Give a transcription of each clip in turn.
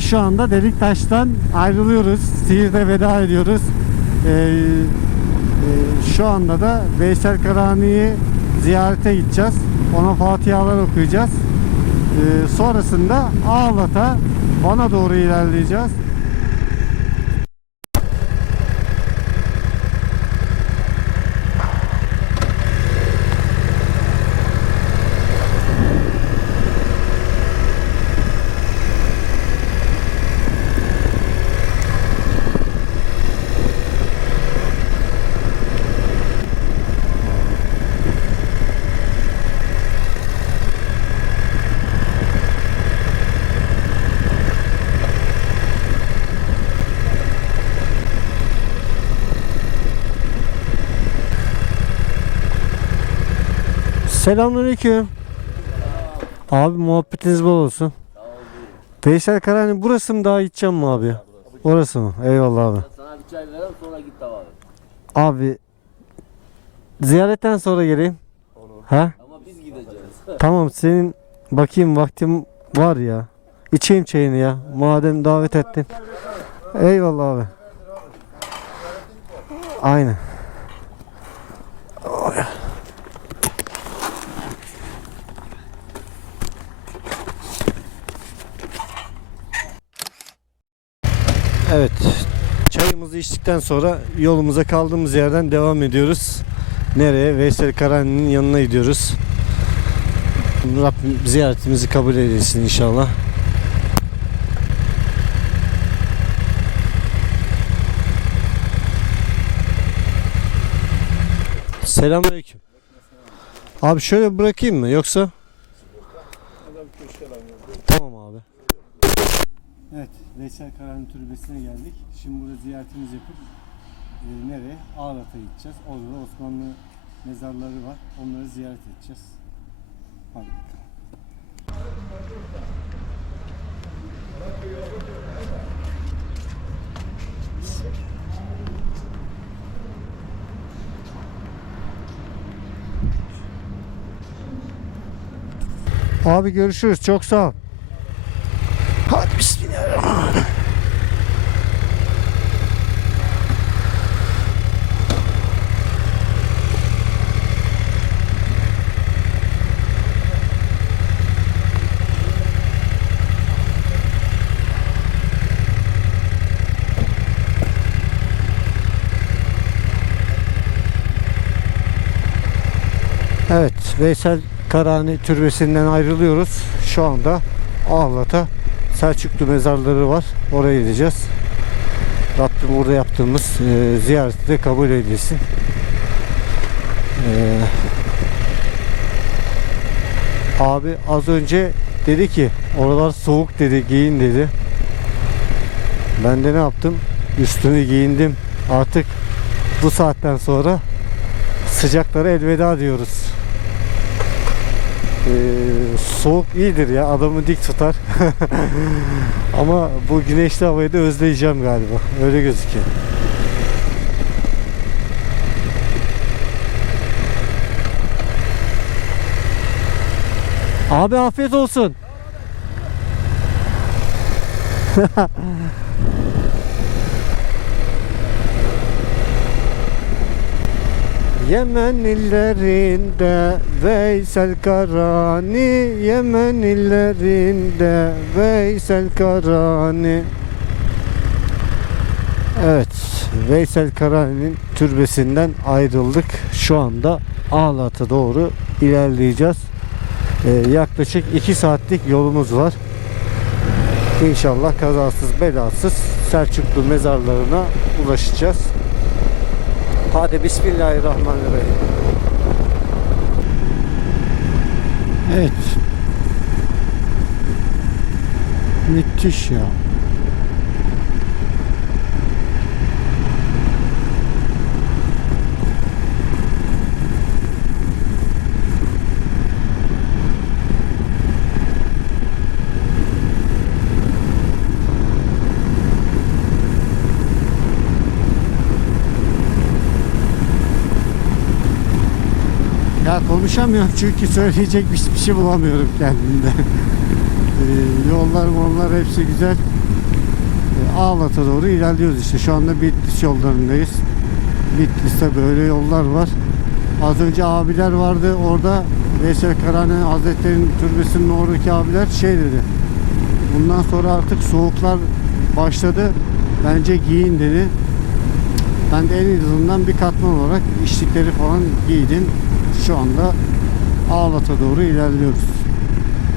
Şu anda Deliktaş'tan ayrılıyoruz. Siirt'e veda ediyoruz. E, e, şu anda da Veysel Karani'yi ziyarete gideceğiz. Ona fatihalar okuyacağız. E, sonrasında Ağlat'a, Van'a doğru ilerleyeceğiz. Selamünaleyküm. Abi muhabbetiniz bol olsun. Veysel Karani burası mı daha gideceğim mi abi? Orası mı? Eyvallah abi. Sana bir çay verelim sonra git tamam. Abi ziyaretten sonra geleyim. Ha? Ama biz gideceğiz. Tamam senin bakayım vaktim var ya. İçeyim çayını ya. Madem davet ettin. Eyvallah abi. Aynen. Evet. Çayımızı içtikten sonra yolumuza kaldığımız yerden devam ediyoruz. Nereye? Veysel Karani'nin yanına gidiyoruz. Rabbim ziyaretimizi kabul eylesin inşallah. Selamünaleyküm. Abi şöyle bırakayım mı yoksa? Tamam abi. Veysel Karani Türbesi'ne geldik. Şimdi burada ziyaretimizi yapıp e, nereye? Ağlat'a gideceğiz. Orada da Osmanlı mezarları var. Onları ziyaret edeceğiz. Hadi. Abi görüşürüz. Çok sağ ol. Hadi bismillahirrahmanirrahim. Evet, Veysel Karani Türbesi'nden ayrılıyoruz. Şu anda Ağlat'a Selçuklu mezarları var. Oraya gideceğiz. Rabbim burada yaptığımız e, ziyareti de kabul eylesin. E, abi az önce dedi ki oralar soğuk dedi giyin dedi. Ben de ne yaptım? Üstümü giyindim. Artık bu saatten sonra sıcaklara elveda diyoruz. Ee, soğuk iyidir ya adamı dik tutar. Ama bu güneşli havayı da özleyeceğim galiba. Öyle gözüküyor. Abi afiyet olsun. Yemen illerinde Veysel Karani Yemen illerinde Veysel Karani. Evet Veysel Karani'nin türbesinden ayrıldık. Şu anda Ağlat'a doğru ilerleyeceğiz. Ee, yaklaşık 2 saatlik yolumuz var. İnşallah kazasız belasız Selçuklu mezarlarına ulaşacağız Hadi Bismillahirrahmanirrahim. Evet. Müthiş ya. Ya konuşamıyorum çünkü söyleyecek bir, şey bulamıyorum kendimde. Ee, yollar mollar hepsi güzel. Ee, Ağlat'a doğru ilerliyoruz işte. Şu anda Bitlis yollarındayız. Bitlis'te böyle yollar var. Az önce abiler vardı orada Veysel Karani Hazretleri'nin türbesinin oradaki abiler şey dedi. Bundan sonra artık soğuklar başladı. Bence giyin dedi. Ben de en azından bir katman olarak içlikleri falan giydim. Şu anda Ağlat'a doğru ilerliyoruz.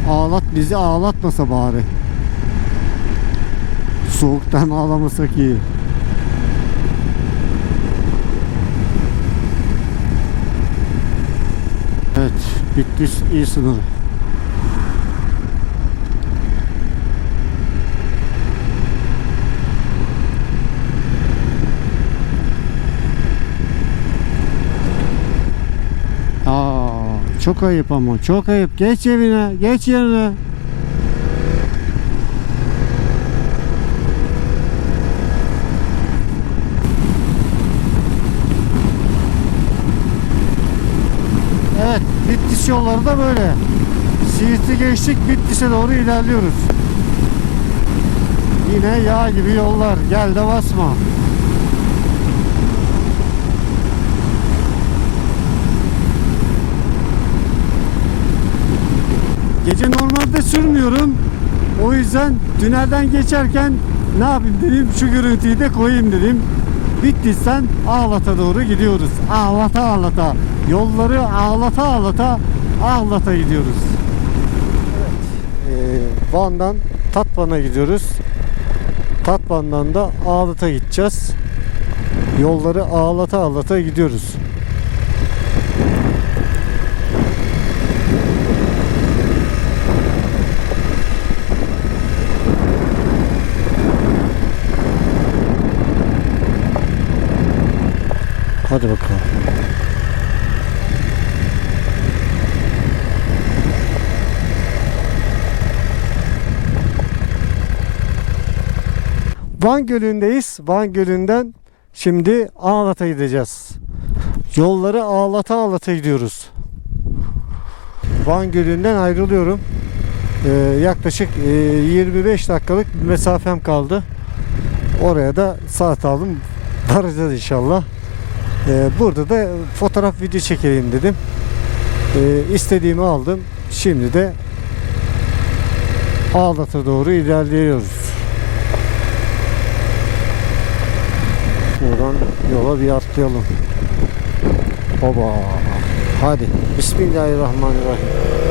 Ağlat bizi ağlatmasa bari. Soğuktan ağlamasak iyi. Evet, Bitlis iyi sınırı. Aa, çok ayıp ama çok ayıp. Geç evine, geç yerine. Evet, Bitlis yolları da böyle. Siirt'i geçtik, Bitlis'e doğru ilerliyoruz. Yine yağ gibi yollar. Gel de basma. Gece normalde sürmüyorum. O yüzden tünelden geçerken ne yapayım dedim şu görüntüyü de koyayım dedim. Bitlis'ten Ağlat'a doğru gidiyoruz. Ağlat'a Ağlat'a. Yolları Ağlat'a Ağlat'a Ağlat'a gidiyoruz. Evet. Ee, Van'dan Tatvan'a gidiyoruz. Tatvan'dan da Ağlat'a gideceğiz. Yolları Ağlat'a Ağlat'a gidiyoruz. Hadi bakalım. Van Gölü'ndeyiz. Van Gölü'nden şimdi Ağlat'a gideceğiz. Yolları Ağlat'a Ağlat'a gidiyoruz. Van Gölü'nden ayrılıyorum. Ee, yaklaşık e, 25 dakikalık bir mesafem kaldı. Oraya da saat aldım. Varacağız inşallah. Ee, burada da fotoğraf video çekelim dedim. Ee, istediğimi aldım. Şimdi de Ağlat'a doğru ilerliyoruz. Buradan yola bir atlayalım. Baba. Hadi. Bismillahirrahmanirrahim.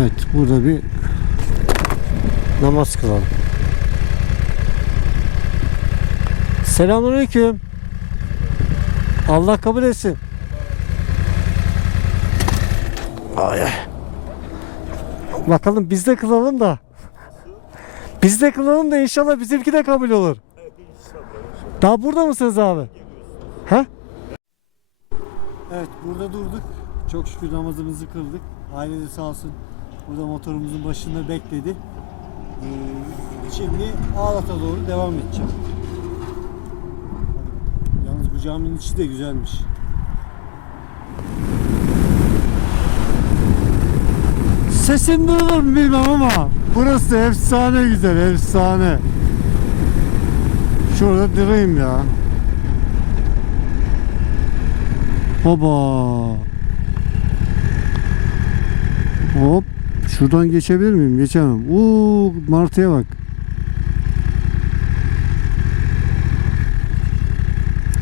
Evet, burada bir namaz kılalım. Selamünaleyküm. Allah kabul etsin. Ay. Bakalım biz de kılalım da. Biz de kılalım da inşallah bizimki de kabul olur. Daha burada mısınız abi? Ha? Evet burada durduk. Çok şükür namazımızı kıldık. Aile de sağ olsun burada motorumuzun başında bekledi. Ee, şimdi Ağlat'a doğru devam edeceğim. Yalnız bu caminin içi de güzelmiş. Sesim duyulur mu bilmem ama burası efsane güzel, efsane. Şurada durayım ya. Baba. Hop. Şuradan geçebilir miyim? Geçemem. Uuu martıya bak.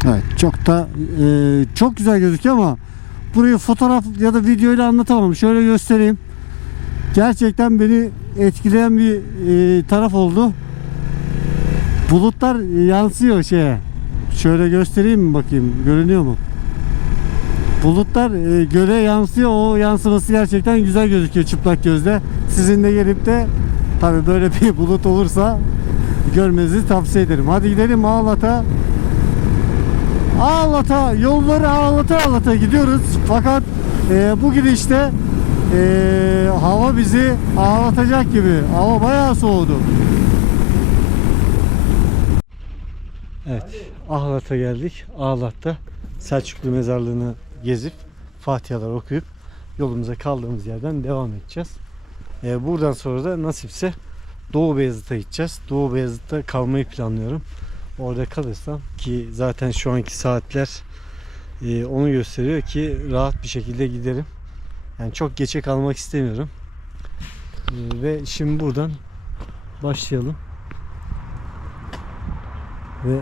Evet çok da e, çok güzel gözüküyor ama burayı fotoğraf ya da videoyla anlatamam. Şöyle göstereyim. Gerçekten beni etkileyen bir e, taraf oldu. Bulutlar yansıyor şeye. Şöyle göstereyim mi bakayım? Görünüyor mu? Bulutlar e, göle yansıyor. O yansıması gerçekten güzel gözüküyor çıplak gözle. Sizin de gelip de tabi böyle bir bulut olursa görmenizi tavsiye ederim. Hadi gidelim Ağlat'a. Ağlat'a yolları Ağlat'a Ağlat'a gidiyoruz. Fakat e, bu gidişte e, hava bizi ağlatacak gibi. Hava bayağı soğudu. Evet, Ahlat'a geldik. Ahlat'ta Selçuklu mezarlığını gezip Fatihalar okuyup yolumuza kaldığımız yerden devam edeceğiz. Ee, buradan sonra da nasipse Doğu Beyazıt'a gideceğiz. Doğu Beyazıt'ta kalmayı planlıyorum. Orada kalırsam ki zaten şu anki saatler e, onu gösteriyor ki rahat bir şekilde giderim. Yani çok geçe kalmak istemiyorum. Ee, ve şimdi buradan başlayalım ve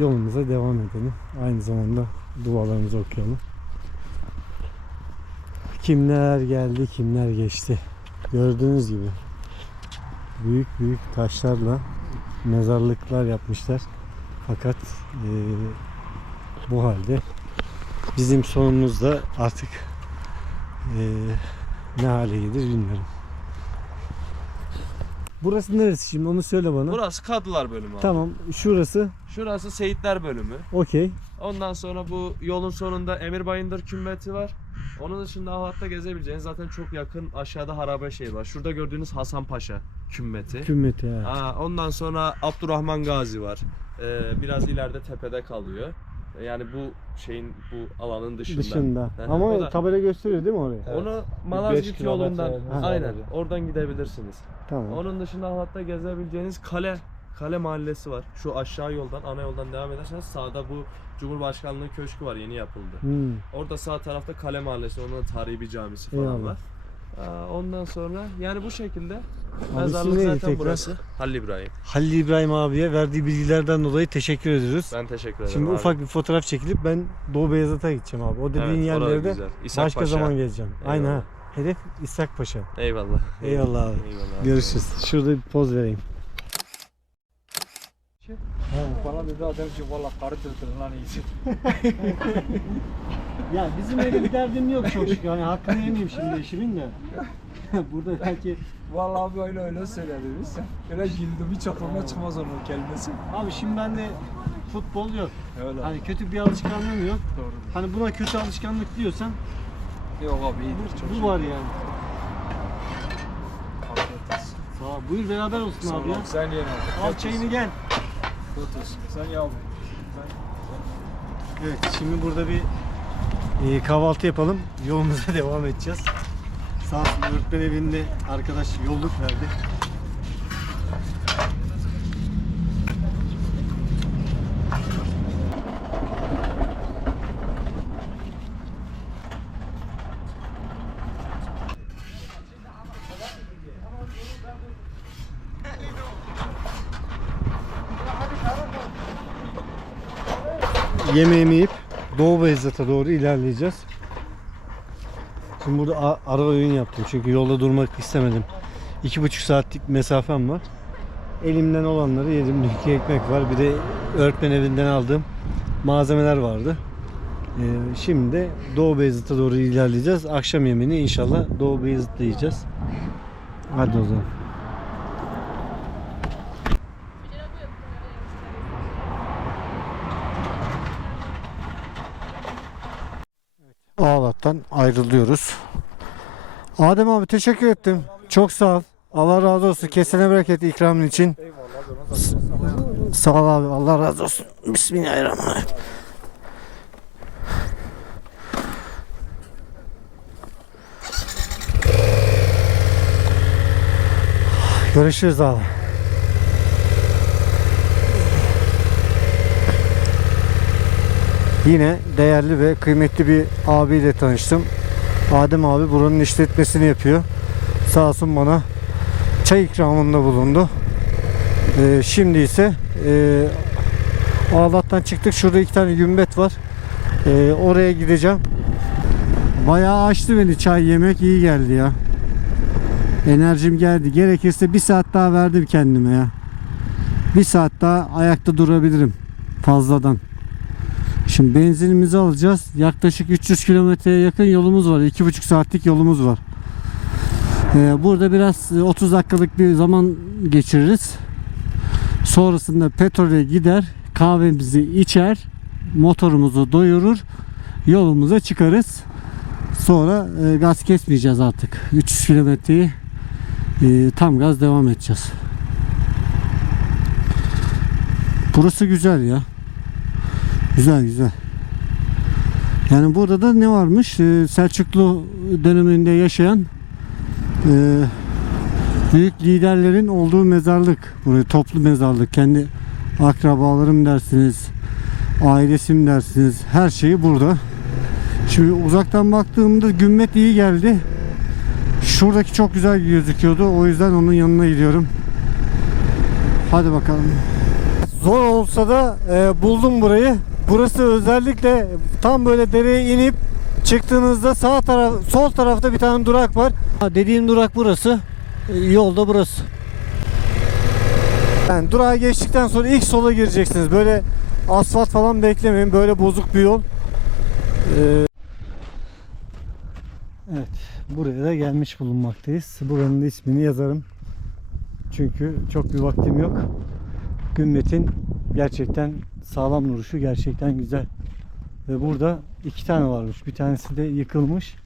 yolumuza devam edelim. Aynı zamanda dualarımızı okuyalım. Kimler geldi, kimler geçti. Gördüğünüz gibi büyük büyük taşlarla mezarlıklar yapmışlar. Fakat eee, bu halde bizim sonumuz da artık eee, ne hale gelir bilmiyorum. Burası neresi şimdi onu söyle bana. Burası Kadılar bölümü abi. Tamam şurası Şurası Seyitler bölümü. okey. Ondan sonra bu yolun sonunda Emir Bayındır kümbeti var. Onun dışında Ahlat'ta gezebileceğiniz zaten çok yakın aşağıda harabe şehir var. Şurada gördüğünüz Hasan Paşa kümbeti. Kümmeti ha. Aa, ondan sonra Abdurrahman Gazi var. Ee, biraz ileride tepede kalıyor. Yani bu şeyin bu alanın dışında. dışında. Hı. Ama O da- tabela gösteriyor değil mi oraya? Onu beş Malazgirt kilometre yolundan Ha. aynen oradan gidebilirsiniz. Tamam. Onun dışında Ahlat'ta gezebileceğiniz kale Kale mahallesi var. Şu aşağı yoldan, ana yoldan devam ederseniz sağda bu Cumhurbaşkanlığı Köşkü var, yeni yapıldı. Hmm. Orada sağ tarafta Kale Mahallesi, onun da tarihi bir camisi falan Eyvallah. var. Aa, Ondan sonra yani bu şekilde Abi mezarlık zaten tekrar? burası. Halil İbrahim. Halil İbrahim abiye verdiği bilgilerden dolayı teşekkür ediyoruz. Ben teşekkür ederim Şimdi abi. ufak bir fotoğraf çekilip ben Doğu Beyazıt'a gideceğim abi. O dediğin Evet, orası yerlere de güzel. İshak başka Paşa. zaman geleceğim. Aynen ha. Eyvallah. Hedef İshak Paşa. Eyvallah. Eyvallah abi. Eyvallah. Görüşürüz. Şurada bir poz vereyim. Bana dedi adam ki valla karı dırdırın lan iyisi. Ya bizim öyle bir derdim yok çok şükür. Hani hakkını yemeyeyim şimdi işimin de. Burada belki Valla abi öyle öyle söyledi biz. Öyle güldüm hiç aklıma çıkmaz onun kelimesi. abi şimdi bende futbol yok. Öyle. Hani kötü bir alışkanlığım yok. Doğru. Hani buna kötü alışkanlık diyorsan Yok abi iyidir çok. bu var yani. Afiyet olsun. Sağ ol. Buyur beraber olsun abi ya. abi, Sen ye abi. Al çayını gel. Sen abi. Evet şimdi burada bir e, kahvaltı yapalım. Yolumuza devam edeceğiz. Sağ olsun öğretmen evinde arkadaş yolluk verdi. Yemeğimi yiyip Doğu Beyazıt'a doğru ilerleyeceğiz. Şimdi burada ara öğün yaptım çünkü yolda durmak istemedim. İki buçuk saatlik mesafem var. Elimden olanları yedim. İki ekmek var. Bir de öğretmen evinden aldığım malzemeler vardı. Ee, şimdi de Doğu Beyazıt'a doğru ilerleyeceğiz. Akşam yemeğini inşallah Doğu Beyazıt'ta yiyeceğiz. Hadi o zaman. Ağlat'tan ayrılıyoruz. Adem abi teşekkür ettim. Çok sağ ol. Allah razı olsun. Kesene bereket ikramın için. Sağ ol abi. Allah razı olsun. Bismillahirrahmanirrahim. Görüşürüz abi. Yine değerli ve kıymetli bir abiyle tanıştım. Adem abi buranın işletmesini yapıyor. Sağ olsun bana çay ikramında bulundu. Ee, şimdi ise e, Ağlat'tan çıktık. Şurada iki tane gümbet var. Ee, oraya gideceğim. Bayağı açtı beni çay yemek iyi geldi ya. Enerjim geldi. Gerekirse bir saat daha verdim kendime ya. Bir saat daha ayakta durabilirim fazladan. Şimdi benzinimizi alacağız. Yaklaşık 300 kilometreye yakın yolumuz var. 2,5 saatlik yolumuz var. Ee, burada biraz e, 30 dakikalık bir zaman geçiririz. Sonrasında petrole gider, kahvemizi içer, motorumuzu doyurur, yolumuza çıkarız. Sonra e, gaz kesmeyeceğiz artık. 300 kilometreyi e, tam gaz devam edeceğiz. Burası güzel ya. Güzel güzel. Yani burada da ne varmış? Ee, Selçuklu döneminde yaşayan e, büyük liderlerin olduğu mezarlık. Buraya toplu mezarlık. Kendi akrabalarım dersiniz, ailesim dersiniz. Her şeyi burada. Şimdi uzaktan baktığımda gümmet iyi geldi. Şuradaki çok güzel gözüküyordu. O yüzden onun yanına gidiyorum. Hadi bakalım. Zor olsa da e, buldum burayı. Burası özellikle tam böyle dereye inip çıktığınızda sağ taraf sol tarafta bir tane durak var. Dediğim durak burası. E, yolda burası. Yani durağa geçtikten sonra ilk sola gireceksiniz. Böyle asfalt falan beklemeyin. Böyle bozuk bir yol. Ee, Evet, buraya da gelmiş bulunmaktayız. Buranın ismini yazarım. Çünkü çok bir vaktim yok. Gümmetin gerçekten sağlam duruşu gerçekten güzel. Ve burada iki tane varmış. Bir tanesi de yıkılmış.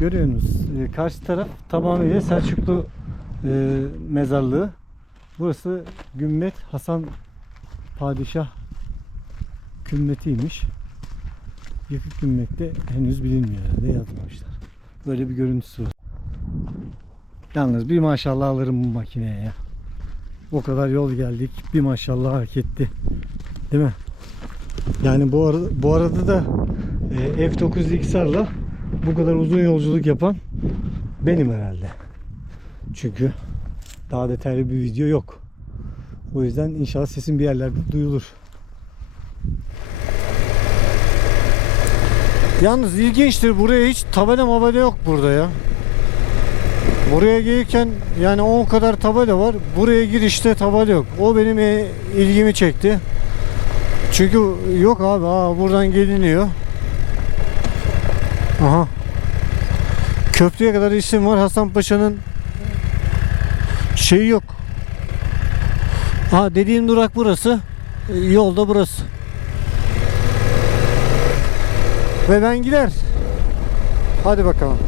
Görüyorsunuz. e, Karşı taraf tamamıyla Selçuklu e, mezarlığı. Burası Gümmet Hasan Padişah kümmetiymiş. Yıkık gümmette henüz bilinmiyor herhalde yazmamışlar. Böyle bir görüntüsü var. Yalnız bir maşallah alırım bu makineye ya. O kadar yol geldik. Bir maşallah hak etti. Değil mi? Yani bu arada, bu arada da e, F9 XR'la bu kadar uzun yolculuk yapan benim herhalde. Çünkü daha detaylı bir video yok. O yüzden inşallah sesim bir yerlerde duyulur. Yalnız ilginçtir buraya hiç tabela mabela yok burada ya. Buraya gelirken yani o kadar tabela var. Buraya girişte tabela yok. O benim e, ilgimi çekti. Çünkü yok abi aa, buradan geliniyor. Aha. Köprüye kadar isim var. Hasan Paşa'nın şeyi yok. Ha dediğim durak burası. E, Yolda burası. Ve ben gider. Hadi bakalım.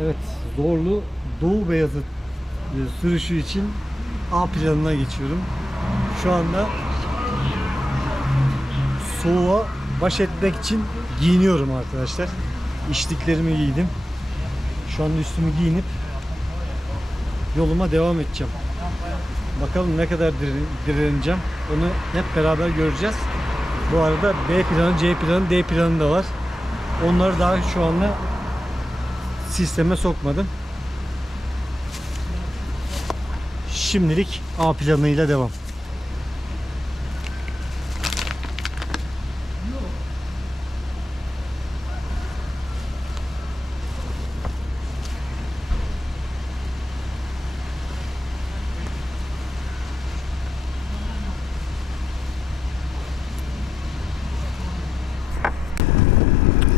Evet, Zorlu Doğu Beyazıt e, sürüşü için A planına geçiyorum. Şu anda soğuğa baş etmek için giyiniyorum arkadaşlar. İçliklerimi giydim. Şu anda üstümü giyinip yoluma devam edeceğim. Bakalım ne kadar dire- direneceğim. Onu hep beraber göreceğiz. Bu arada B planı, C planı, D planı da var. Onları daha şu anda sisteme sokmadım. Şimdilik A planıyla devam.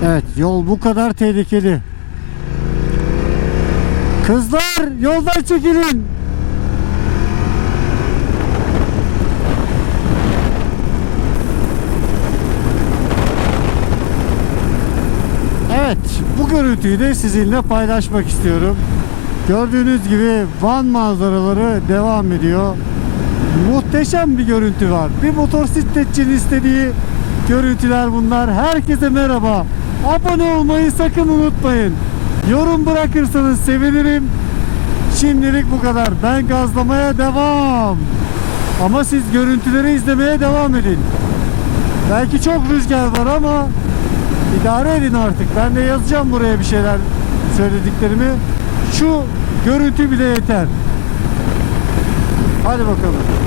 Evet yol bu kadar tehlikeli. Kızlar yoldan çekilin. Evet bu görüntüyü de sizinle paylaşmak istiyorum. Gördüğünüz gibi Van manzaraları devam ediyor. Muhteşem bir görüntü var. Bir motosikletçinin istediği görüntüler bunlar. Herkese merhaba. Abone olmayı sakın unutmayın. Yorum bırakırsanız sevinirim. Şimdilik bu kadar. Ben gazlamaya devam. Ama siz görüntüleri izlemeye devam edin. Belki çok rüzgar var ama idare edin artık. Ben de yazacağım buraya bir şeyler söylediklerimi. Şu görüntü bile yeter. Hadi bakalım.